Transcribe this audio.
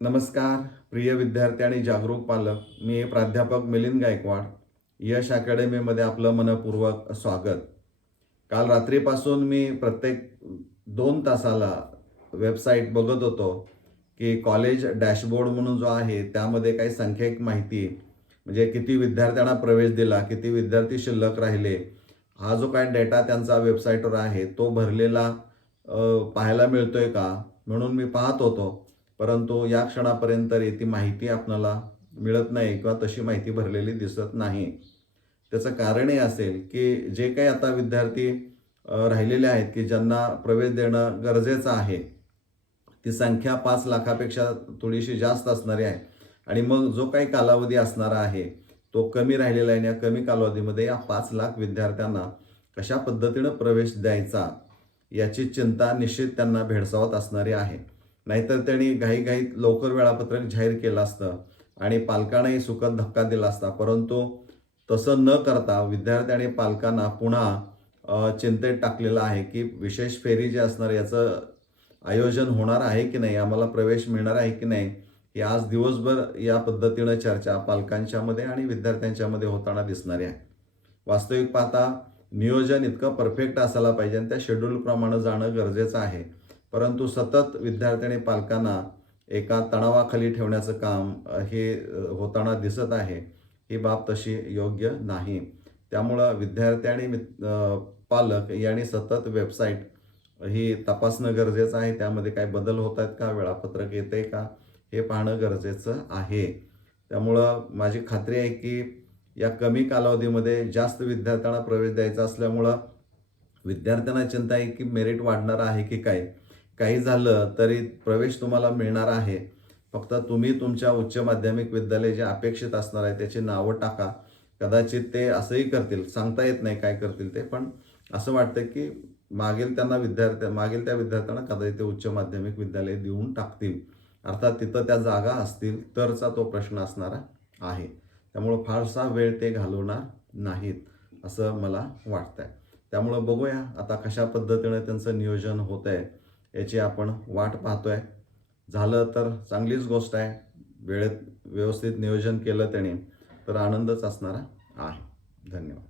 नमस्कार प्रिय विद्यार्थी आणि जागरूक पालक. मी प्राध्यापक मिलिंद गायकवाड. यश अकॅडमीमध्ये आपलं मनपूर्वक स्वागत. काल रात्रीपासून मी प्रत्येक दोन तासाला वेबसाईट बघत होतो की कॉलेज डॅशबोर्ड म्हणून जो आहे त्यामध्ये काही संख्येक माहिती म्हणजे किती विद्यार्थ्यांना प्रवेश दिला किती विद्यार्थी शिल्लक राहिले हा जो काय डेटा त्यांचा वेबसाईटवर आहे तो भरलेला पाहायला पाहायला मिळतोय का? म्हणून मी पाहत होतो. परंतु या क्षणापर्यंत ती माहिती आपणाला मिळत नाही किंवा तशी माहिती भरलेली दिसत नाही. त्याचं कारण हे असेल की जे काही आता विद्यार्थी राहिलेले आहेत की ज्यांना प्रवेश देणं गरजेचं आहे ती संख्या पाच लाखापेक्षा थोडीशी जास्त असणारी आहे. आणि मग जो काही कालावधी असणारा आहे तो कमी राहिलेला आहे आणि या कमी कालावधीमध्ये या पाच लाख विद्यार्थ्यांना कशा पद्धतीनं प्रवेश द्यायचा याची चिंता निश्चित त्यांना भेडसावत असणारी आहे. नाहीतर त्यांनी घाईघाईत लवकर वेळापत्रक जाहीर केलं असतं आणि पालकांनाही सुखद धक्का दिला असता. परंतु तसं न करता विद्यार्थी आणि पालकांना पुन्हा चिंतेत टाकलेलं आहे की विशेष फेरी जे असणार याचं आयोजन होणार आहे की नाही? आम्हाला प्रवेश मिळणार आहे की नाही? ही आज दिवसभर या पद्धतीनं चर्चा पालकांच्यामध्ये आणि विद्यार्थ्यांच्यामध्ये होताना दिसणारी आहे. वास्तविक पाहता नियोजन इतकं परफेक्ट असायला पाहिजे आणि त्या शेड्यूलप्रमाणे जाणं गरजेचं आहे. परंतु सतत विद्यार्थी आणि पालकांना एका तणावाखाली ठेवण्याचं काम हे होताना दिसत आहे. ही बाब तशी योग्य नाही. त्यामुळं विद्यार्थी आणि पालक यांनी सतत वेबसाईट ही तपासणं गरजेचं आहे. त्यामध्ये काय बदल होत आहेत का? वेळापत्रक येते का? हे पाहणं गरजेचं आहे. त्यामुळं माझी खात्री आहे की या कमी कालावधीमध्ये जास्त विद्यार्थ्यांना प्रवेश द्यायचा असल्यामुळं विद्यार्थ्यांना चिंता आहे की मेरिट वाढणार आहे की काय? काही झालं तरी प्रवेश तुम्हाला मिळणार आहे. फक्त तुम्ही तुमच्या उच्च माध्यमिक विद्यालय जे अपेक्षित असणार आहे त्याची नावं टाका. कदाचित ते असंही करतील. सांगता येत नाही काय करतील ते पण असं वाटतं की मागील त्यांना विद्यार्थ्या मागील त्या विद्यार्थ्यांना कदाचित ते उच्च माध्यमिक विद्यालय देऊन टाकतील. अर्थात तिथं त्या जागा असतील तरचा तो प्रश्न असणारा आहे. त्यामुळं फारसा वेळ ते घालवणार नाहीत असं मला वाटतं आहे त्यामुळं बघूया आता कशा पद्धतीने त्यांचं नियोजन होत आहे याची आपण वाट पाहतोय. झालं तर चांगलीच गोष्ट आहे. वेळेत व्यवस्थित नियोजन केलं त्याने तर आनंदच असणारा आहे. धन्यवाद.